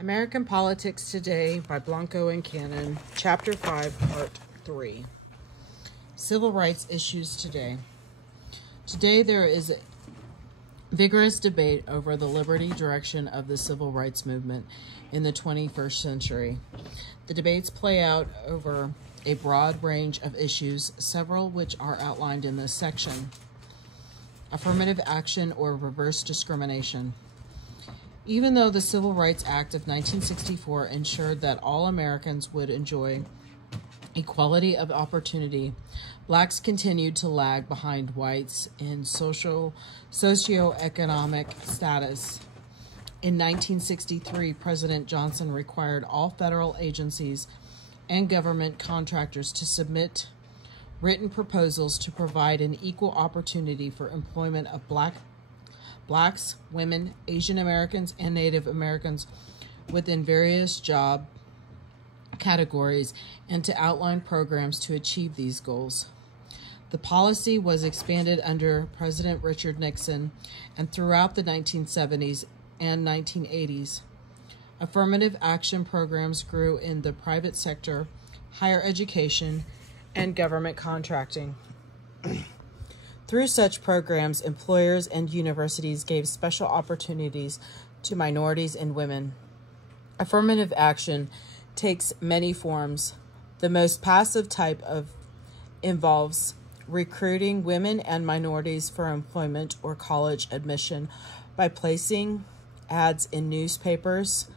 American Politics Today by Bianco and Canon, Chapter 5, Part 3. Civil Rights Issues Today. Today there is a vigorous debate over the liberty direction of the civil rights movement in the 21st century. The debates play out over a broad range of issues, several which are outlined in this section. Affirmative action or reverse discrimination. Even though the Civil Rights Act of 1964 ensured that all Americans would enjoy equality of opportunity, blacks continued to lag behind whites in socioeconomic status. In 1963, President Johnson required all federal agencies and government contractors to submit written proposals to provide an equal opportunity for employment of blacks, women, Asian Americans, and Native Americans within various job categories and to outline programs to achieve these goals. The policy was expanded under President Richard Nixon and throughout the 1970s and 1980s. Affirmative action programs grew in the private sector, higher education, and government contracting. Through such programs, employers and universities gave special opportunities to minorities and women. Affirmative action takes many forms. The most passive type involves recruiting women and minorities for employment or college admission by placing ads in newspapers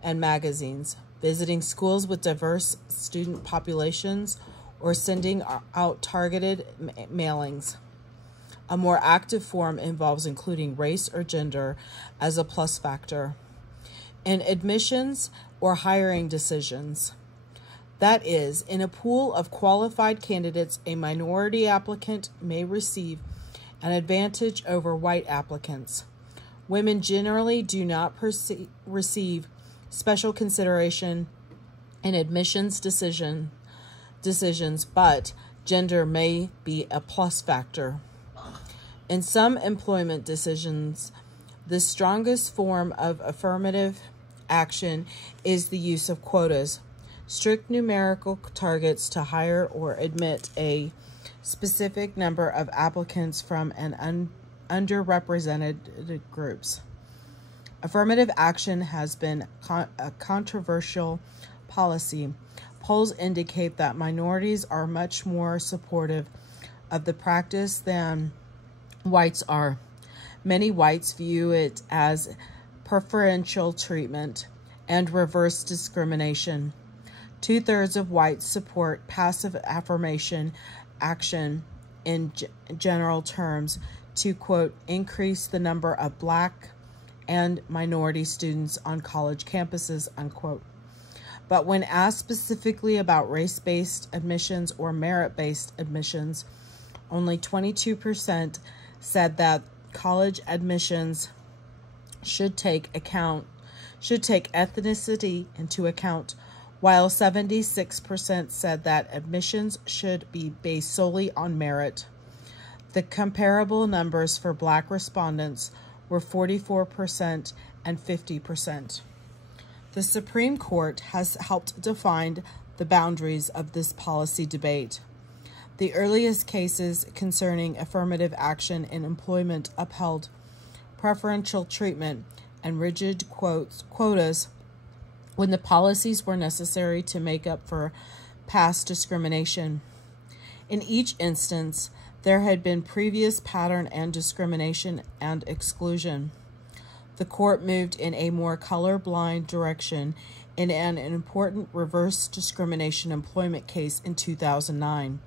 and magazines, visiting schools with diverse student populations, or sending out targeted mailings. A more active form involves including race or gender as a plus factor in admissions or hiring decisions. That is, in a pool of qualified candidates, a minority applicant may receive an advantage over white applicants. Women generally do not receive special consideration in admissions decisions, but gender may be a plus factor. In some employment decisions, the strongest form of affirmative action is the use of quotas, strict numerical targets to hire or admit a specific number of applicants from an underrepresented groups. Affirmative action has been a controversial policy. Polls indicate that minorities are much more supportive of the practice than whites are. Many whites view it as preferential treatment and reverse discrimination. 2/3 of whites support passive affirmation action in general terms to, quote, increase the number of black and minority students on college campuses, unquote. But when asked specifically about race-based admissions or merit-based admissions, only 22% said that college admissions should take ethnicity into account, while 76% said that admissions should be based solely on merit. The comparable numbers for black respondents were 44% and 50%. The Supreme Court has helped define the boundaries of this policy debate. The earliest cases concerning affirmative action in employment upheld preferential treatment and rigid quotas when the policies were necessary to make up for past discrimination. In each instance, there had been previous pattern and discrimination and exclusion. The court moved in a more colorblind direction in an important reverse discrimination employment case in 2009.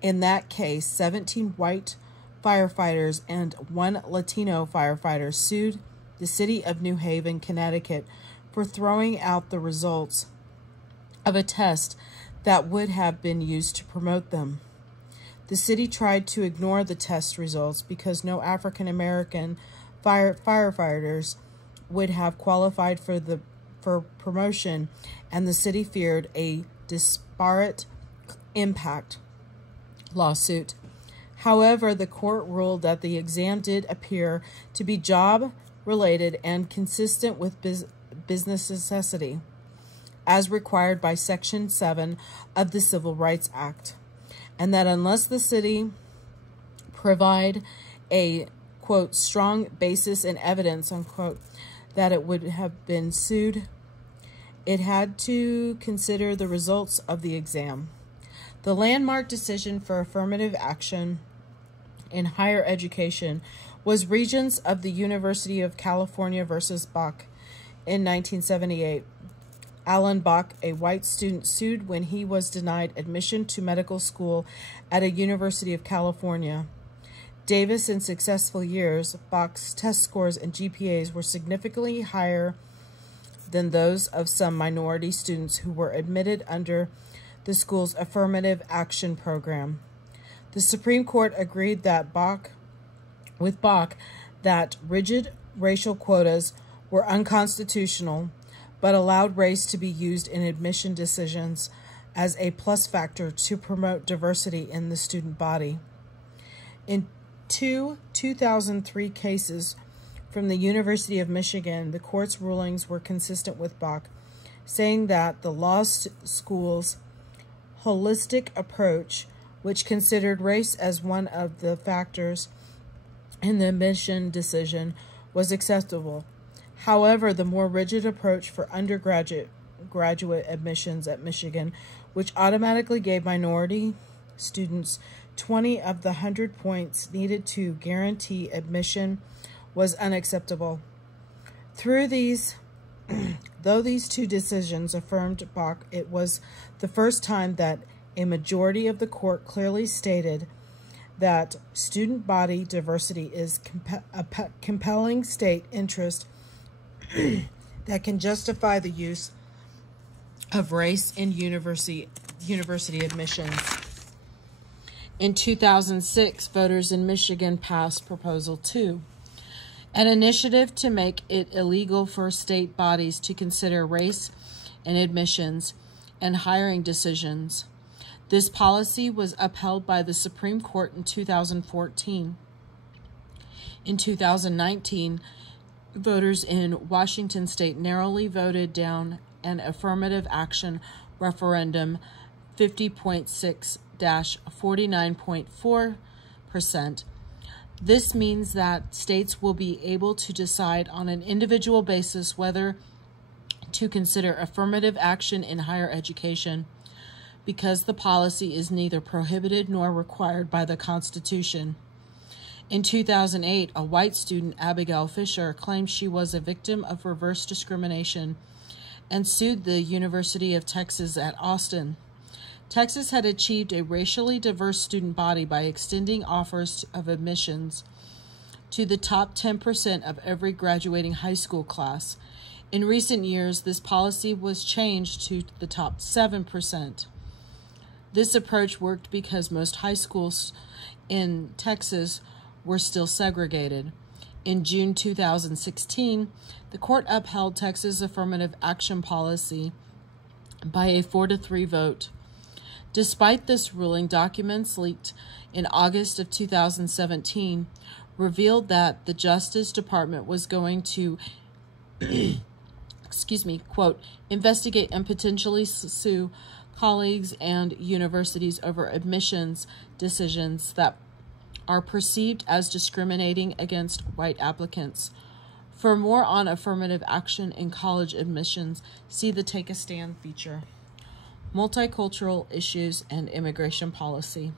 In that case, 17 white firefighters and 1 Latino firefighter sued the city of New Haven, Connecticut, for throwing out the results of a test that would have been used to promote them. The city tried to ignore the test results because no African American firefighters would have qualified for promotion, and the city feared a disparate impact lawsuit. However, the court ruled that the exam did appear to be job-related and consistent with business necessity, as required by Section 7 of the Civil Rights Act, and that unless the city provide a, quote, strong basis and evidence, unquote, that it would have been sued, it had to consider the results of the exam. The landmark decision for affirmative action in higher education was Regents of the University of California versus Bach in 1978. Alan Bach, a white student, sued when he was denied admission to medical school at a University of California. Davis, in successful years, Bach's test scores and GPAs were significantly higher than those of some minority students who were admitted under the school's affirmative action program. The Supreme Court agreed that with Bach that rigid racial quotas were unconstitutional, but allowed race to be used in admission decisions as a plus factor to promote diversity in the student body. In two 2003 cases from the University of Michigan, the court's rulings were consistent with Bach, saying that the law school's holistic approach, which considered race as one of the factors in the admission decision, was acceptable. However, the more rigid approach for graduate admissions at Michigan, which automatically gave minority students 20 of the 100 points needed to guarantee admission, was unacceptable. Though these two decisions affirmed Bach, it was the first time that a majority of the court clearly stated that student body diversity is a compelling state interest that can justify the use of race in university admissions. In 2006, voters in Michigan passed Proposal 2, an initiative to make it illegal for state bodies to consider race in admissions and hiring decisions. This policy was upheld by the Supreme Court in 2014. In 2019, voters in Washington state narrowly voted down an affirmative action referendum 50.6-49.4%. This means that states will be able to decide on an individual basis whether to consider affirmative action in higher education, because the policy is neither prohibited nor required by the Constitution. In 2008, a white student, Abigail Fisher, claimed she was a victim of reverse discrimination and sued the University of Texas at Austin. Texas had achieved a racially diverse student body by extending offers of admissions to the top 10% of every graduating high school class. In recent years, this policy was changed to the top 7%. This approach worked because most high schools in Texas were still segregated. In June 2016, the court upheld Texas' affirmative action policy by a 4-3 vote. Despite this ruling, documents leaked in August of 2017 revealed that the Justice Department was going to, quote, investigate and potentially sue colleagues and universities over admissions decisions that are perceived as discriminating against white applicants. For more on affirmative action in college admissions, see the Take a Stand feature. Multicultural issues and immigration policy.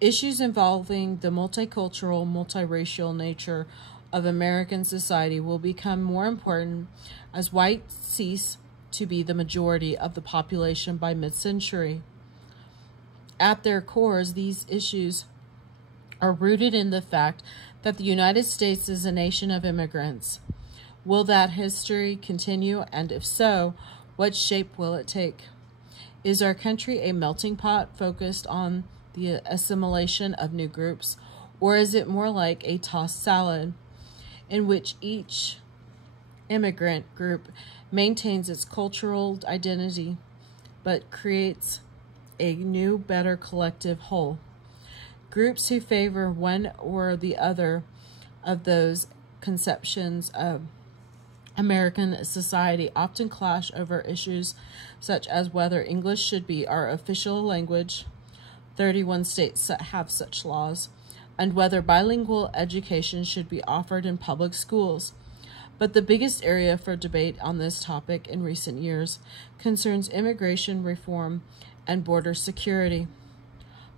Issues involving the multicultural, multiracial nature of American society will become more important as whites cease to be the majority of the population by mid-century. At their cores, these issues are rooted in the fact that the United States is a nation of immigrants. Will that history continue, and if so, what shape will it take? Is our country a melting pot focused on the assimilation of new groups, or is it more like a tossed salad in which each immigrant group maintains its cultural identity but creates a new, better collective whole? Groups who favor one or the other of those conceptions of American society often clash over issues such as whether English should be our official language, 31 states have such laws, and whether bilingual education should be offered in public schools. But the biggest area for debate on this topic in recent years concerns immigration reform and border security.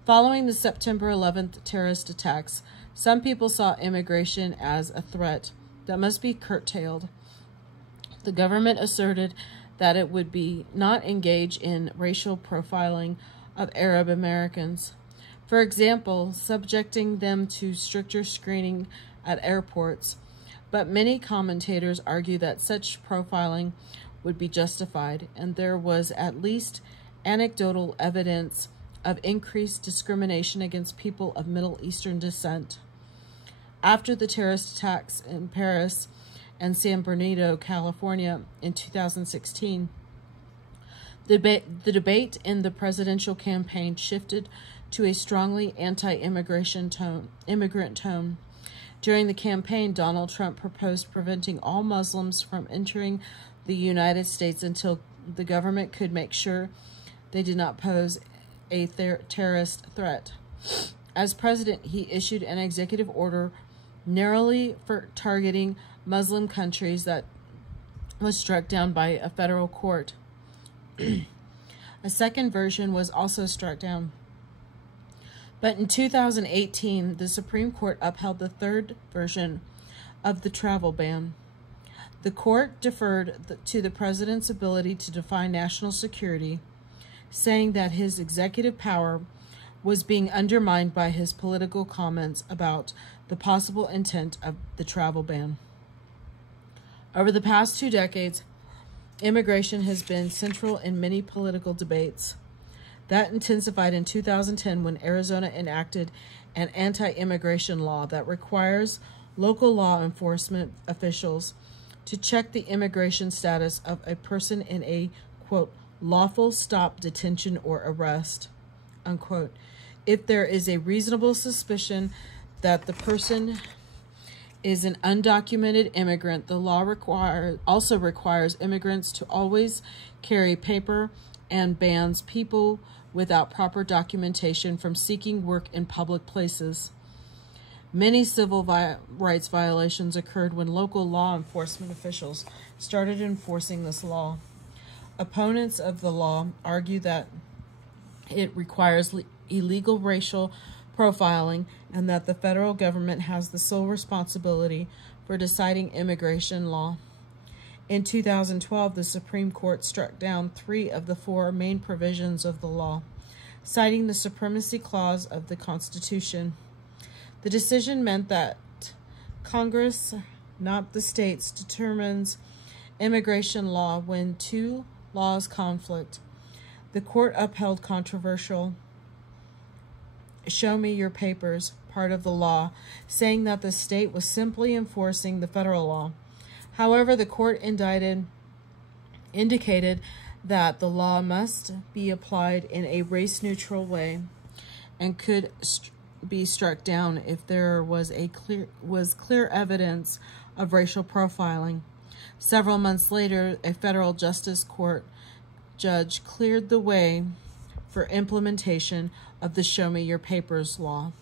Following the September 11th terrorist attacks, some people saw immigration as a threat that must be curtailed. The government asserted that it would not engage in racial profiling of Arab Americans. For example, subjecting them to stricter screening at airports. But many commentators argue that such profiling would be justified, and there was at least anecdotal evidence of increased discrimination against people of Middle Eastern descent. After the terrorist attacks in Paris and San Bernardino, California in 2016, the debate in the presidential campaign shifted to a strongly anti-immigrant tone. During the campaign, Donald Trump proposed preventing all Muslims from entering the United States until the government could make sure they did not pose a terrorist threat. As president, he issued an executive order narrowly for targeting Muslim countries that was struck down by a federal court. A second version was also struck down. But in 2018, the Supreme Court upheld the third version of the travel ban. The court deferred to the president's ability to define national security, saying that his executive power was being undermined by his political comments about the possible intent of the travel ban. Over the past 2 decades, immigration has been central in many political debates. That intensified in 2010 when Arizona enacted an anti-immigration law that requires local law enforcement officials to check the immigration status of a person in a, quote, lawful stop, detention, or arrest, unquote. If there is a reasonable suspicion that the person is an undocumented immigrant, the law also requires immigrants to always carry paper and bans people without proper documentation from seeking work in public places. Many civil rights violations occurred when local law enforcement officials started enforcing this law. Opponents of the law argue that it requires illegal racial profiling and that the federal government has the sole responsibility for deciding immigration law. In 2012, the Supreme Court struck down 3 of the 4 main provisions of the law, citing the Supremacy Clause of the Constitution. The decision meant that Congress, not the states, determines immigration law when 2 laws conflict. The court upheld controversial "Show me your papers" part of the law, saying that the state was simply enforcing the federal law. However, the court indicated that the law must be applied in a race-neutral way and could be struck down if there was clear evidence of racial profiling. Several months later, a federal justice court judge cleared the way for implementation of the "Show Me Your Papers" law,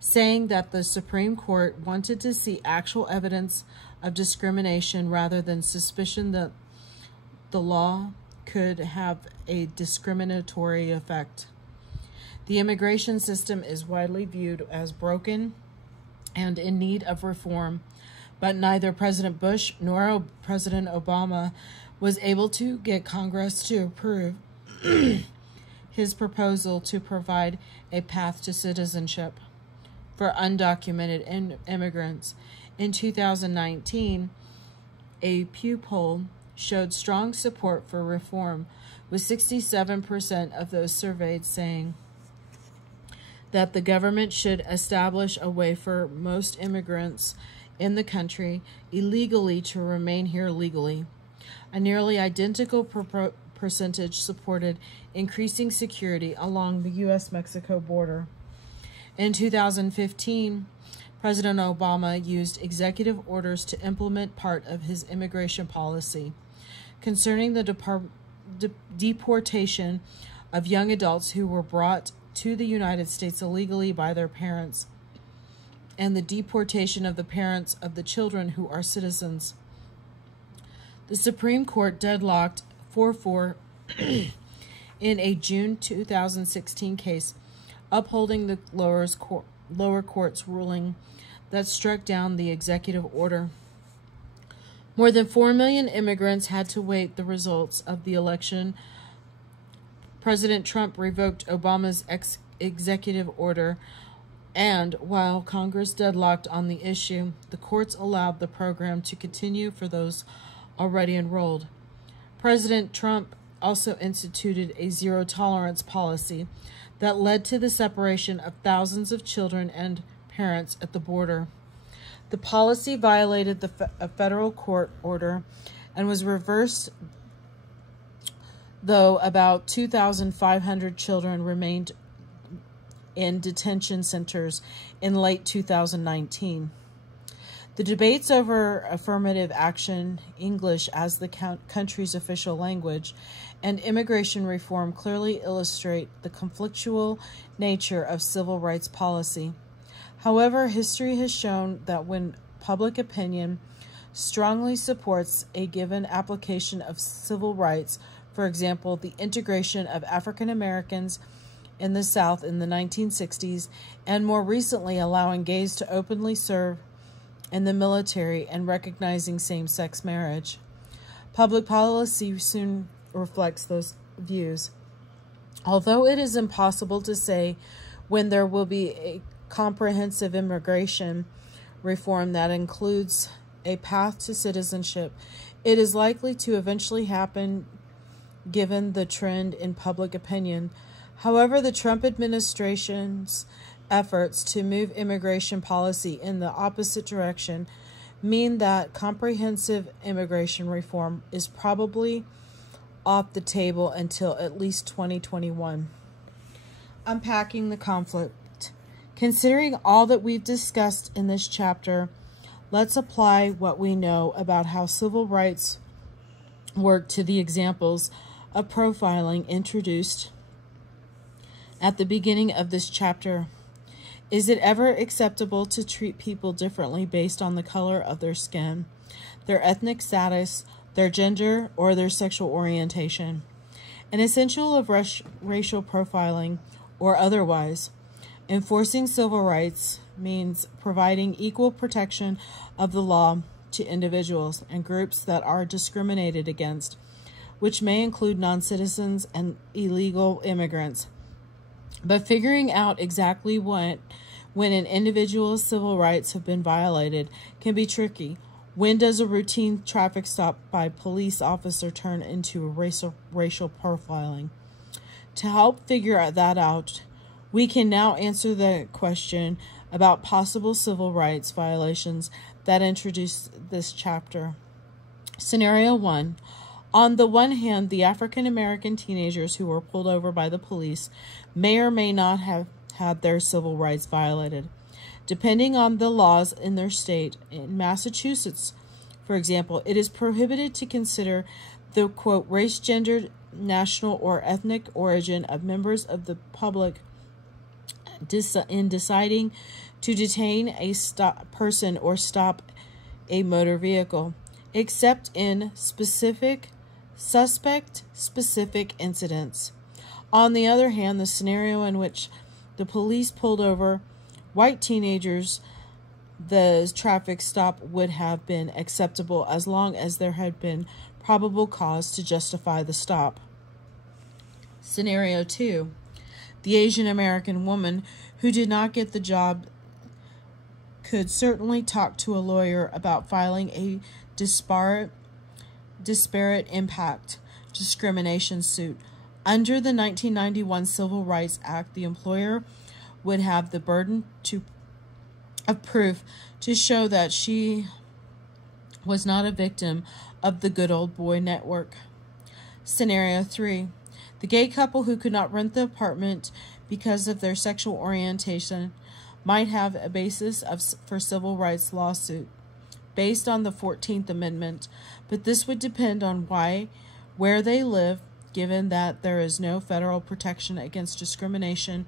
saying that the Supreme Court wanted to see actual evidence of discrimination rather than suspicion that the law could have a discriminatory effect. The immigration system is widely viewed as broken and in need of reform, but neither President Bush nor President Obama was able to get Congress to approve his proposal to provide a path to citizenship for undocumented immigrants. In 2019, a Pew poll showed strong support for reform, with 67% of those surveyed saying that the government establish a way for most immigrants in the country illegally to remain here legally. A nearly identical percentage supported increasing security along the U.S.-Mexico border. In 2015, President Obama used executive orders to implement part of his immigration policy concerning the deportation of young adults who were brought to the United States illegally by their parents, and the deportation of the parents of the children who are citizens. The Supreme Court deadlocked 4-4 in a June 2016 case, upholding the lower court's ruling that struck down the executive order. More than 4 million immigrants had to wait the results of the election. President Trump revoked Obama's executive order, and while Congress deadlocked on the issue, the courts allowed the program to continue for those already enrolled. President Trump also instituted a zero-tolerance policy that led to the separation of thousands of children and parents at the border. The policy violated a federal court order and was reversed, though about 2,500 children remained in detention centers in late 2019. The debates over affirmative action, English as the country's official language, and immigration reform clearly illustrate the conflictual nature of civil rights policy. However, history has shown that when public opinion strongly supports a given application of civil rights, for example, the integration of African Americans in the South in the 1960s, and more recently allowing gays to openly serve in the military and recognizing same-sex marriage, public policy soon reflects those views. Although it is impossible to say when there will be a comprehensive immigration reform that includes a path to citizenship, it is likely to eventually happen given the trend in public opinion. However, the Trump administration's efforts to move immigration policy in the opposite direction mean that comprehensive immigration reform is probably off the table until at least 2021. Unpacking the conflict. Considering all that we've discussed in this chapter, let's apply what we know about how civil rights work to the examples of profiling introduced at the beginning of this chapter. Is it ever acceptable to treat people differently based on the color of their skin, their ethnic status, their gender, or their sexual orientation? An essential of racial profiling, or otherwise, enforcing civil rights means providing equal protection of the law to individuals and groups that are discriminated against, which may include non-citizens and illegal immigrants. But figuring out exactly when an individual's civil rights have been violated can be tricky. When does a routine traffic stop by a police officer turn into a racial profiling? To help figure that out, we can now answer the question about possible civil rights violations that introduce this chapter. Scenario 1. On the one hand, the African American teenagers who were pulled over by the police may or may not have had their civil rights violated, depending on the laws in their state. In Massachusetts, for example, it is prohibited to consider the, quote, race, gender, national, or ethnic origin of members of the public in deciding to detain a person or stop a motor vehicle, except in suspect-specific incidents. On the other hand, the scenario in which the police pulled over white teenagers, the traffic stop would have been acceptable as long as there had been probable cause to justify the stop. Scenario 2. The Asian American woman who did not get the job could certainly talk to a lawyer about filing a disparate impact discrimination suit. Under the 1991 Civil Rights Act, the employer would have the burden of proof to show that she was not a victim of the good old boy network. Scenario 3. The gay couple who could not rent the apartment because of their sexual orientation might have a basis for civil rights lawsuit based on the 14th Amendment, but this would depend on where they live, given that there is no federal protection against discrimination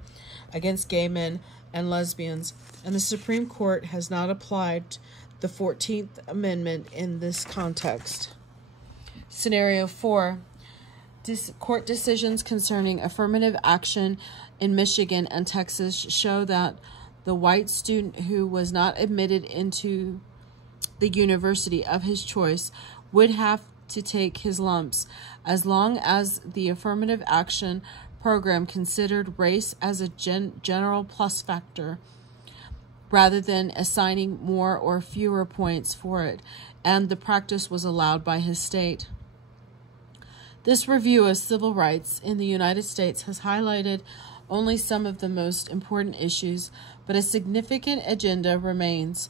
against gay men and lesbians, and the Supreme Court has not applied the 14th Amendment in this context. Scenario 4. Court decisions concerning affirmative action in Michigan and Texas show that the white student who was not admitted into the university of his choice would have to take his lumps as long as the affirmative action program considered race as a general plus factor rather than assigning more or fewer points for it, and the practice was allowed by his state. This review of civil rights in the United States has highlighted only some of the most important issues, but a significant agenda remains.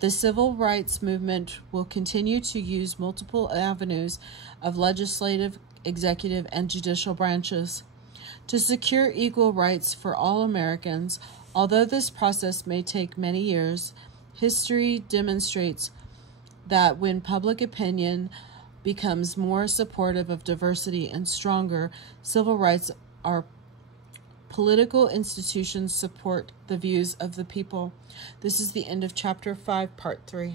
The civil rights movement will continue to use multiple avenues of legislative, executive, and judicial branches to secure equal rights for all Americans. Although this process may take many years, history demonstrates that when public opinion becomes more supportive of diversity and stronger civil rights, our political institutions support the views of the people. This is the end of Chapter 5, Part 3.